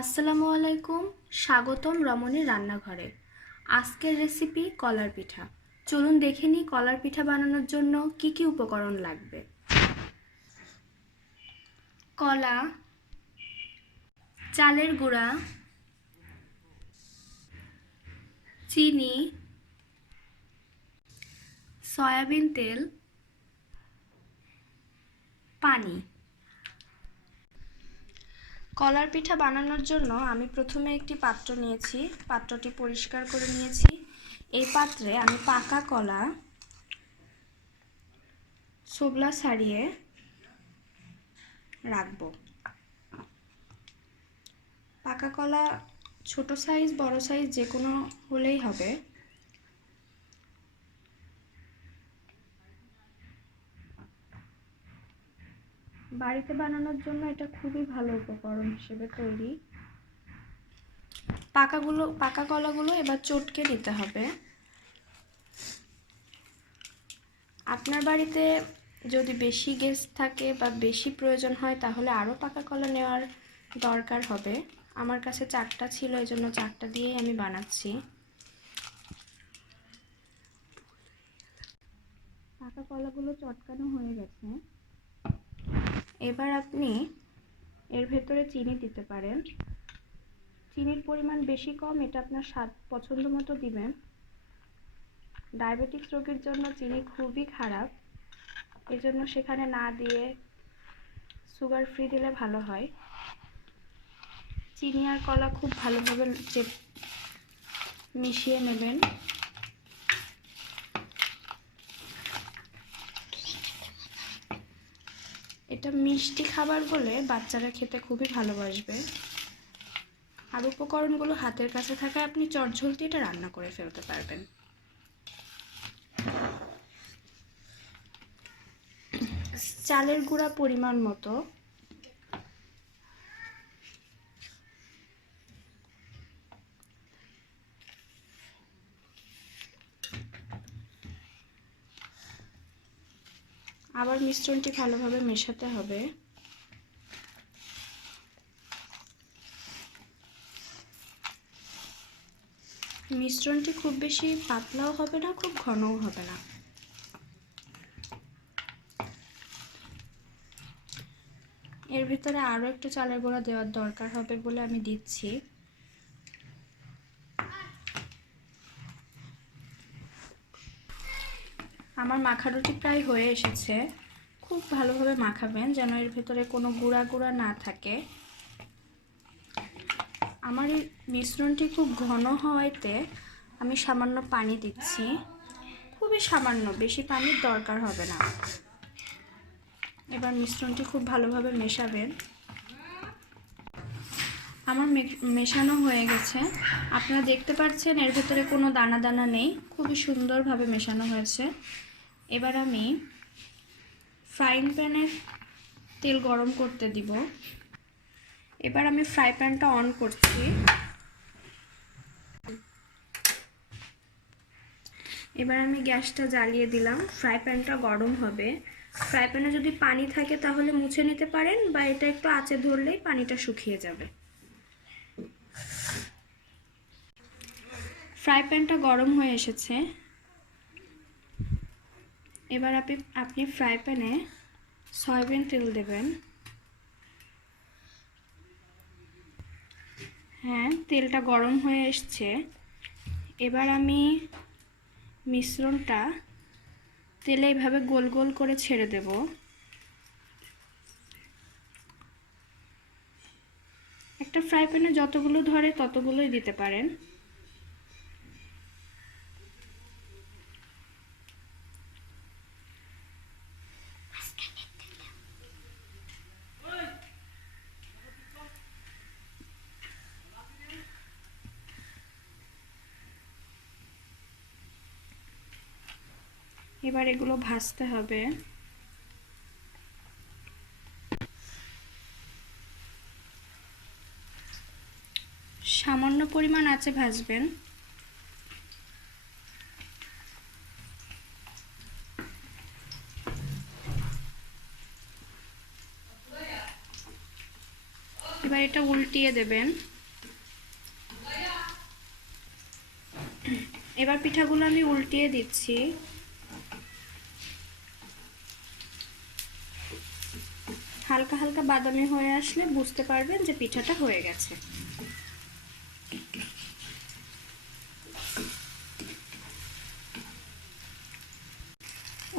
আসসালামু আলাইকুম। স্বাগতম রমণীর রান্নাঘরে। আজকের রেসিপি কলার পিঠা। চলুন দেখে নিই কলার পিঠা বানানোর জন্য কি কি উপকরণ লাগবে। কলা, চালের গুঁড়া, চিনি, সয়াবিন তেল, পানি। কলার পিঠা বানানোর জন্য আমি প্রথমে একটি পাত্র নিয়েছি। পাত্রটি পরিষ্কার করে নিয়েছি। এই পাত্রে আমি পাকা কলা ছোবলা ছাড়িয়ে রাখব। পাকা কলা ছোট সাইজ বড় সাইজ যে কোনো হলেই হবে। বাড়িতে বানানোর জন্য এটা খুবই ভালো উপকরণ হিসেবে তৈরি। পাকা কলাগুলো এবার চটকে নিতে হবে। আপনার বাড়িতে যদি বেশি গেস্ট থাকে বা বেশি প্রয়োজন হয় তাহলে আরও পাকা কলা নেওয়ার দরকার হবে। আমার কাছে 4টা ছিল, এই জন্য 4টা দিয়েই আমি বানাচ্ছি। পাকা কলাগুলো চটকানো হয়ে গেছে। এবার আপনি এর ভেতরে চিনি দিতে পারেন। চিনির পরিমাণ বেশি কম এটা আপনার স্বাদ পছন্দ মতো দিবেন। ডায়াবেটিক্স রোগীর জন্য চিনি খুবই খারাপ, এজন্য সেখানে না দিয়ে সুগার ফ্রি দিলে ভালো হয়। চিনি আর কলা খুব ভালোভাবে মিশিয়ে নেবেন। এটা মিষ্টি খাবার বলে বাচ্চারা খেতে খুবই ভালোবাসবে। আর উপকরণগুলো হাতের কাছে থাকায় আপনি চটজলদি এটা রান্না করে ফেলতে পারবেন। চালের গুঁড়া পরিমাণ মতো, আবার মিশ্রণটি ভালোভাবে মেশাতে হবে। মিশ্রণটি খুব বেশি পাতলাও হবে না, খুব ঘনও হবে না। এর ভিতরে আরও একটু চালের গুঁড়া দেওয়ার দরকার হবে বলে আমি দিচ্ছি। আমার মাখানোটি প্রায় হয়ে এসেছে। খুব ভালোভাবে মাখাবেন যেন এর ভেতরে কোনো গুঁড়া গুঁড়া না থাকে। আমার এই মিশ্রণটি খুব ঘন হওয়াতে আমি সামান্য পানি দিচ্ছি, খুবই সামান্য, বেশি পানির দরকার হবে না। এবার মিশ্রণটি খুব ভালোভাবে মেশাবেন। আমার মেশানো হয়ে গেছে। আপনারা দেখতে পাচ্ছেন এর ভেতরে কোনো দানা দানা নেই, খুবই সুন্দরভাবে মেশানো হয়েছে। এবার আমি ফ্রাইং প্যানে তেল গরম করতে দিব। এবার আমি ফ্রাই প্যানটা অন করছি। এবার আমি গ্যাসটা জ্বালিয়ে দিলাম। ফ্রাই প্যানটা গরম হবে। ফ্রাই প্যানে যদি পানি থাকে তাহলে মুছে নিতে পারেন, বা এটা একটু আঁচে ধরলেই পানিটা শুকিয়ে যাবে। ফ্রাই প্যানটা গরম হয়ে এসেছে। এবার আপনি ফ্রাই প্যানে সয়াবিন তেল দেবেন। হ্যাঁ, তেলটা গরম হয়ে এসছে। এবার আমি মিশ্রণটা তেলে এইভাবে গোল গোল করে ছেড়ে দেব। একটা ফ্রাই প্যানে যতগুলো ধরে ততগুলোই দিতে পারেন। এবার এগুলো ভাজতে হবে। সামান্য পরিমাণ আঁচে ভাজবেন। এবার এটা উল্টিয়ে দেবেন। এবার পিঠাগুলো আমি উল্টিয়ে দিচ্ছি। হালকা হালকা বাদামি হয়ে আসলে বুঝতে পারবেন যে পিঠাটা হয়ে গেছে।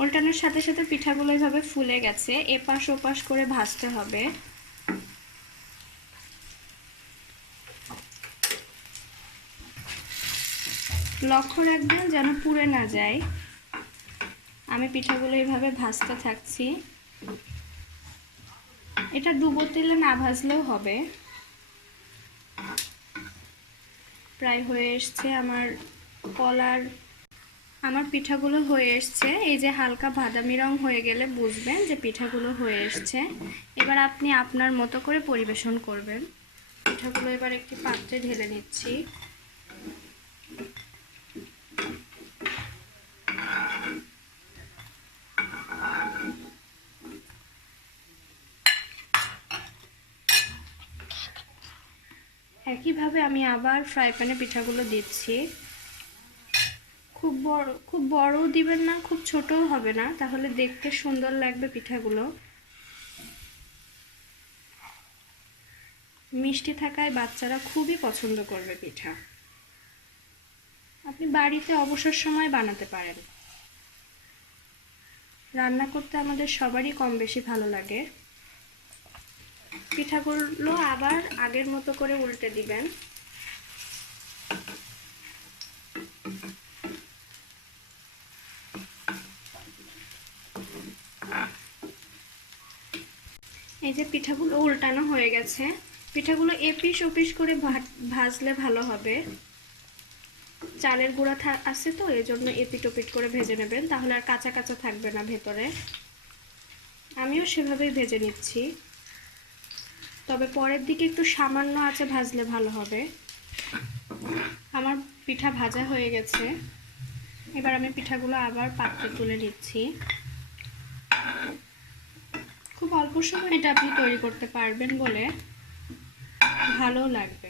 উল্টানোর সাথে সাথে পিঠাগুলো এইভাবে ফুলে গেছে। এপাশ ওপাশ করে ভাজতে হবে। লক্ষ্য রাখবেন যেন পুড়ে না যায়। আমি পিঠাগুলো এইভাবে ভাজতে থাকছি। এটা ডুবো তেলে না ভাজলেও হবে। প্রায় হয়ে এসছে আমার পিঠাগুলো হয়ে এসছে। এই যে হালকা বাদামি রং হয়ে গেলে বুঝবেন যে পিঠাগুলো হয়ে এসছে। এবার আপনি আপনার মতো করে পরিবেশন করবেন। পিঠাগুলো এবার একটি পাত্রে ঢেলে নিচ্ছি। একইভাবে আমি আবার ফ্রাই প্যানে পিঠাগুলো দিচ্ছি। খুব বড়ও দিবেন না, খুব ছোটও হবে না, তাহলে দেখতে সুন্দর লাগবে পিঠাগুলো। মিষ্টি থাকায় বাচ্চারা খুবই পছন্দ করবে পিঠা। আপনি বাড়িতে অবসর সময় বানাতে পারেন। রান্না করতে আমাদের সবারই কম বেশি ভালো লাগে। পিঠাগুলো আবার আগের মতো করে উল্টে দিবেন। এই যে পিঠাগুলো উল্টানো হয়ে গেছে। পিঠাগুলো এপিস ওপিস করে ভাজলে ভালো হবে। চালের গুঁড়া আছে তো, এই জন্য এপিট ওপিট করে ভেজে নেবেন, তাহলে আর কাঁচা কাঁচা থাকবে না ভেতরে। আমিও সেভাবেই ভেজে নিচ্ছি, তবে পরের দিকে একটু সামান্য আঁচে ভাজলে ভালো হবে। আমার পিঠা ভাজা হয়ে গেছে। এবার আমি পিঠাগুলো আবার পাত্রে তুলে নিচ্ছি। খুব অল্প সময় এটা আপনি তৈরি করতে পারবেন বলে ভালো লাগবে।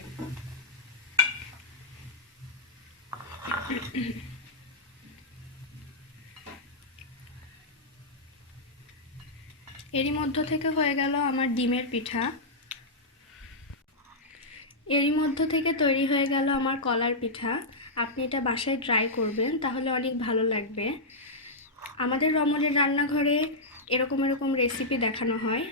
এরই মধ্য থেকে হয়ে গেল আমার ডিমের পিঠা। এরই মধ্য থেকে তৈরি হয়ে গেল আমার কলার পিঠা। আপনি এটা বাসায় ট্রাই করবেন, তাহলে অনেক ভালো লাগবে। আমাদের রমণীর রান্নাঘরে এরকম রেসিপি দেখানো হয়।